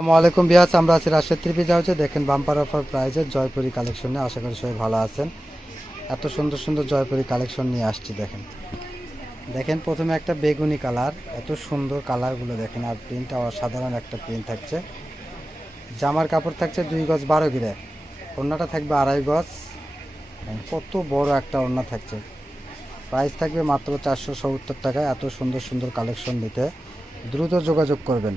আসসালামু আলাইকুম বিয়াস, আমরা আছি রাশেদ থ্রি পিস হাউসে। দেখেন বাম্পার অফার প্রাইজের জয়পুরি কালেকশনে, আশা করি সবাই ভালো আছেন। এত সুন্দর সুন্দর জয়পুরি কালেকশন নিয়ে আসছি। দেখেন দেখেন প্রথমে একটা বেগুনি কালার, এত সুন্দর কালারগুলো দেখেন। আর প্রিন্টটা অসাধারণ একটা প্রিন্ট থাকছে। জামার কাপড় থাকছে 2 গজ 12 গিরে, ওড়নাটা থাকবে 2.5 গজ। কত বড় একটা ওড়না থাকছে। প্রাইস থাকবে মাত্র 470 টাকা। এত সুন্দর সুন্দর কালেকশন নিতে দ্রুত যোগাযোগ করবেন,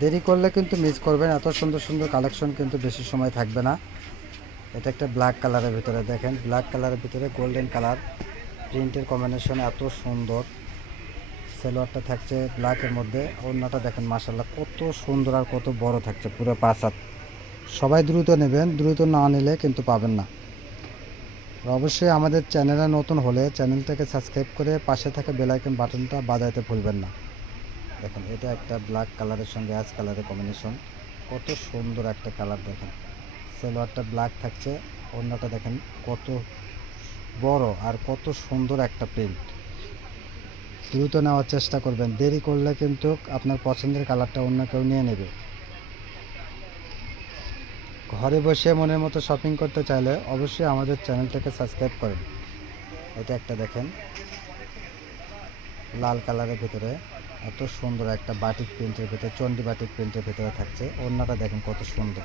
দেরি করলে কিন্তু মিস করবেন। এত সুন্দর সুন্দর কালেকশন কিন্তু বেশি সময় থাকবে না। এটা একটা ব্ল্যাক কালারের ভিতরে, দেখেন ব্ল্যাক কালারের ভিতরে গোল্ডেন কালার প্রিন্টের কম্বিনেশন, এত সুন্দর। সেলোয়ারটা থাকছে ব্ল্যাকের মধ্যে, ওড়নাটা দেখেন মাশাআল্লাহ কত সুন্দর আর কত বড় থাকছে, পুরো 5 হাত। সবাই দ্রুত নেবেন, দ্রুত না নিলে কিন্তু পাবেন না। আর অবশ্যই আমাদের চ্যানেলে নতুন হলে চ্যানেলটাকে সাবস্ক্রাইব করে পাশে থাকা বেল আইকন বাটনটা বাজাইতে ভুলবেন না। দেখেন এটা একটা ব্ল্যাক কালারের সঙ্গে অ্যাশ কালারের কম্বিনেশন, কত সুন্দর একটা কালার। দেখেন সেলোয়ারটা ব্ল্যাক থাকছে, ওড়নাটা দেখেন কত বড় আর কত সুন্দর একটা প্রিন্ট। দ্রুত নেওয়ার চেষ্টা করবেন, দেরি করলে কিন্তু আপনার পছন্দের কালারটা অন্য কেউ নিয়ে নেবে। ঘরে বসে মনের মতো শপিং করতে চাইলে অবশ্যই আমাদের চ্যানেলটাকে সাবস্ক্রাইব করেন। এটা একটা দেখেন লাল কালারের ভিতরে, এত সুন্দর একটা বাটিক প্রিন্টের ভিতরে, চন্ডী বাটিক প্রিন্টের ভিতরে থাকছে। ওড়নাটা দেখেন কত সুন্দর।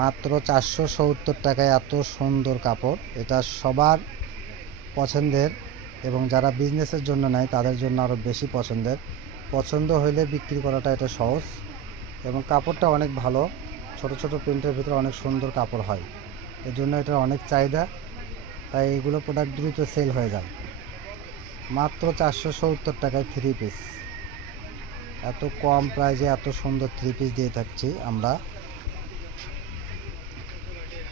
মাত্র 470 টাকায় এত সুন্দর কাপড়। এটা সবার পছন্দের, এবং যারা বিজনেসের জন্য নেয় তাদের জন্য আরও বেশি পছন্দের। পছন্দ হইলে বিক্রি করাটা এটা সহজ, এবং কাপড়টা অনেক ভালো। ছোট ছোট প্রিন্টের ভিতরে অনেক সুন্দর কাপড় হয়, এর জন্য এটার অনেক চাহিদা। তাই এগুলো প্রোডাক্ট দ্রুত সেল হয়ে যায়। মাত্র 470 টাকায় 3 পিস। এত কম প্রাইসে এত সুন্দর 3 পিস দিয়ে থাকছি আমরা।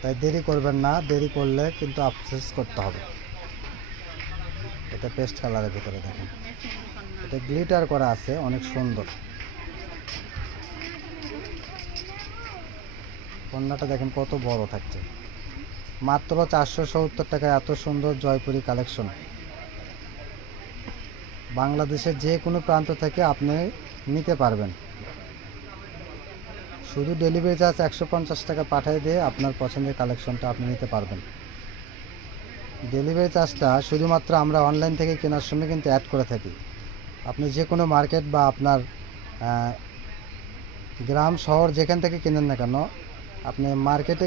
তাই দেরি করবেন না, দেরি করলে কিন্তু আফসোস করতে হবে। এটা পেস্ট কালারের ভিতরে দেখেন, এটা গ্লিটার করা আছে, অনেক সুন্দর। ওড়নাটা দেখেন কত বড় থাকছে। মাত্র 470 টাকায় এত সুন্দর জয়পুরি কালেকশন। বাংলাদেশের যে কোনো প্রান্ত থেকে আপনি নিতে পারবেন। শুধু ডেলিভারি চার্জ 150 টাকা পাঠিয়ে দিয়ে আপনার পছন্দের কালেকশনটা আপনি নিতে পারবেন। ডেলিভারি চার্জটা শুধুমাত্র আমরা অনলাইন থেকে কেনার সময় কিন্তু অ্যাড করে থাকি। আপনি যে কোনো মার্কেট বা আপনার গ্রাম শহর যেখান থেকে কিনেন না কেন, আপনি মার্কেটে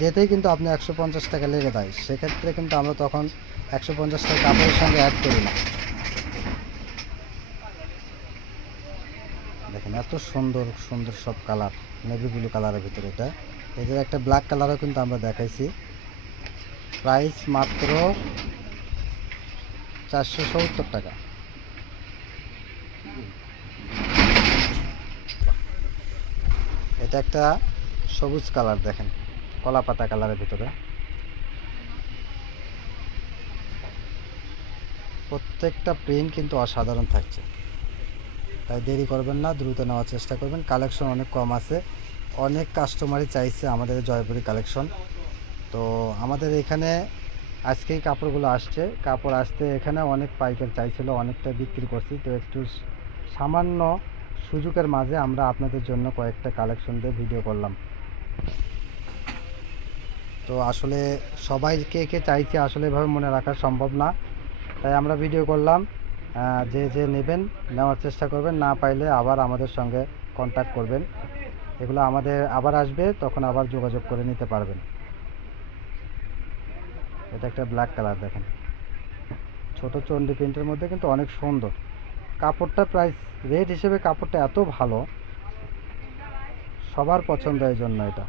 যেতেই কিন্তু আপনি 150 টাকা লেগে দেয়। সেক্ষেত্রে কিন্তু আমরা তখন 150 টাকা কাপড়ের সঙ্গে অ্যাড করি না। দেখেন এত সুন্দর সুন্দর সব কালার, নেভি ব্লু কালারের ভিতরে এটা। এদের একটা ব্ল্যাক কালারও কিন্তু আমরা দেখাইছি। প্রাইস মাত্র 470 টাকা। এটা একটা সবুজ কালার, দেখেন কলা পাতা কালারের ভিতরে। প্রত্যেকটা প্রিন্ট কিন্তু অসাধারণ থাকছে। তাই দেরি করবেন না, দ্রুত নেওয়ার চেষ্টা করবেন। কালেকশন অনেক কম আছে, অনেক কাস্টমারই চাইছে আমাদের জয়পুরি কালেকশন। তো আমাদের এখানে আজকেই কাপড়গুলো আসছে, কাপড় আসতে এখানে অনেক পাইকার চাইছিল, অনেকটা বিক্রি করছি। তো একটু সামান্য সুযোগের মাঝে আমরা আপনাদের জন্য কয়েকটা কালেকশন দিয়ে ভিডিও করলাম। তো আসলে সবাইকে কে চাইছে আসলে এভাবে মনে রাখা সম্ভব না, তাই আমরা ভিডিও করলাম। যে যে নেবেন নেওয়ার চেষ্টা করবেন, না পাইলে আবার আমাদের সঙ্গে কন্ট্যাক্ট করবেন। এগুলো আমাদের আবার আসবে, তখন আবার যোগাযোগ করে নিতে পারবেন। এটা একটা ব্ল্যাক কালার, দেখেন ছোট চন্ডি প্রিন্টের মধ্যে কিন্তু অনেক সুন্দর কাপড়টা। প্রাইস রেট হিসেবে কাপড়টা এত ভালো, সবার পছন্দ, এই জন্য এটা।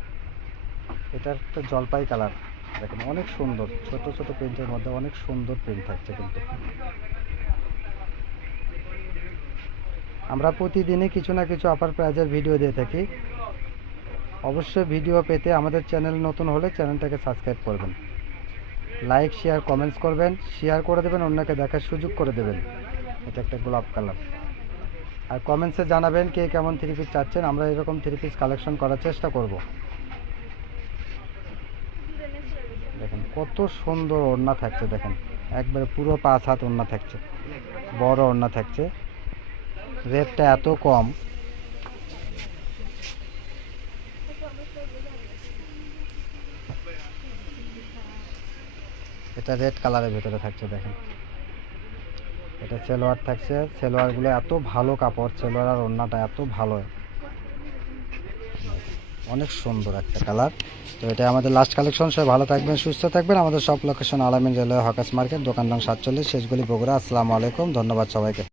এটা একটা জলপাই কালার, দেখেন অনেক সুন্দর, ছোট ছোট প্রিন্টের মধ্যে অনেক সুন্দর প্রিন্ট থাকছে। কিন্তু আমরা প্রতিদিনই কিছু না কিছু অফার প্রাইজের ভিডিও দিয়ে থাকি। অবশ্যই ভিডিও পেতে আমাদের চ্যানেল নতুন হলে চ্যানেলটাকে সাবস্ক্রাইব করবেন, লাইক শেয়ার কমেন্টস করবেন, শেয়ার করে দেবেন, অন্যকে দেখার সুযোগ করে দেবেন। এটা একটা গোলাপ কালার। আর কমেন্টসে জানাবেন কে কেমন 3 পিস চাচ্ছেন, আমরা এরকম 3 পিস কালেকশন করার চেষ্টা করব। দেখেন কত সুন্দর ওড়না থাকছে, দেখেন একবারে পুরো 5 হাত ওড়না থাকছে, বড় ওড়না থাকছে। রেটটা এত কম, এটা রেড কালারের ভিতরে থাকছে দেখেন। এটা সেলোয়ার থাকছে, সেলোয়ারগুলো এত ভালো কাপড়, সেলোয়ার আর ওড়নাটা এত ভালো, অনেক সুন্দর একটা কালার। তো এটা আমাদের লাস্ট কালেকশন। সবাই ভালো থাকবেন, সুস্থ থাকবেন। আমাদের সব লোকেশন আলামিন রেলওয়ে হকার্স মার্কেট, দোকান নং 47, শেষগুলি বগুড়া। আসসালামু আলাইকুম, ধন্যবাদ সবাইকে।